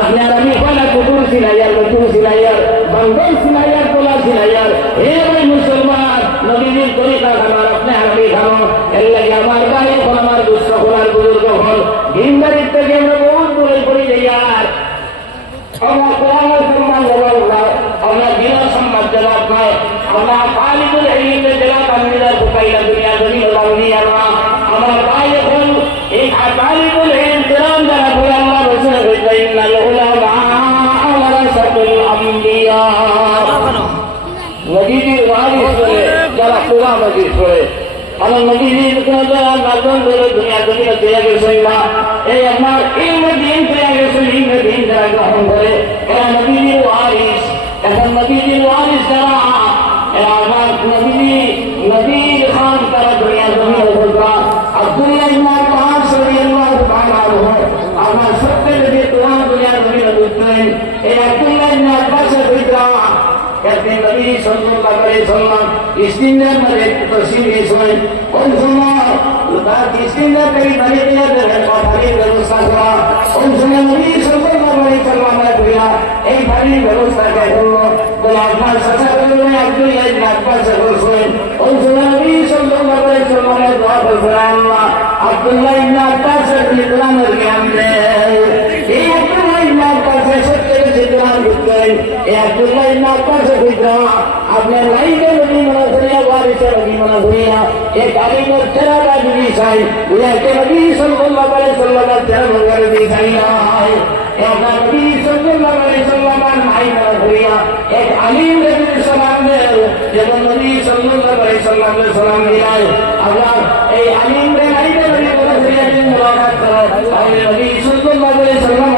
আপনার আমি কলা কুকুর সিলাইয়ার কুকুর সিলাইয়ার, বাঙ্গল সিলাইয়ার তোলা সিলাইয়ার। হে ভাই মুসলমান, নবীজির তরিকা খাবার আপনি আরবি খানো এর লাগে আমার ভাই আমার দুষ্ট হলার বুজুর্গ হল দিনদারির থেকে আমরা বহুত দূরে পড়ি যাইয়ার আমরা কোরআনের সম্মান জবাব নয় আমরা দিন সম্মান জবাব নয়। আমরা ইলমের জবাব আলমিদার বুকাইলা দুনিয়া জমি হলাম নি নদীটির ওয়ারিস বলে যারা কোরআন নদীর করে। আমার নদীজির কোনো নাজন ধরে দুনিয়া দুনিয়া দেয়া গেছে না এই আপনার ইলমে দিন দেয়া গেছে ইলমে দিন যারা গ্রহণ করে, এরা নদীজির ওয়ারিস এখন নদীজির ওয়ারিস যারা, এরা আমার নদী নদীর খান তারা দুনিয়া দুনিয়া বলবা আব্দুল্লাহ ইবনে আব্বাস রাদিয়াল্লাহু তাআলা আনহু আমার সত্যি যদি কোরআন দুনিয়া দুনিয়া বুঝতেন এই আব্দুল্লাহ कहते कभी संतों का करे सम्मान इसकी न करे तस्वीर इसमें और सुनो बात इसकी न करी बने बिना रहे और भले भरोसा करा और सुनो नबी संतों का करे सम्मान रख बिना एक भले भरोसा कर लो तो आत्मा सचा कर लो आपको यह आत्मा से खुश हो और सुनो नबी संतों का करे सम्मान रख दुआ कर अब्दुल्ला इब्न अब्बास रज़ी अल्लाह ने ইবনে আব্বাসের বিদ্রোহ আপনার লাইফে নবী মনে করিয়া ওয়ারিসে নবী মনে করিয়া, এক আলিমের চেরাটা যদি চাই উয়াকে নবী সাল্লাল্লাহু আলাইহি সাল্লামের চেরা মঙ্গল দি চাই সালাম সালাম করিয়া দিন মুলাকাত করো আলাইহি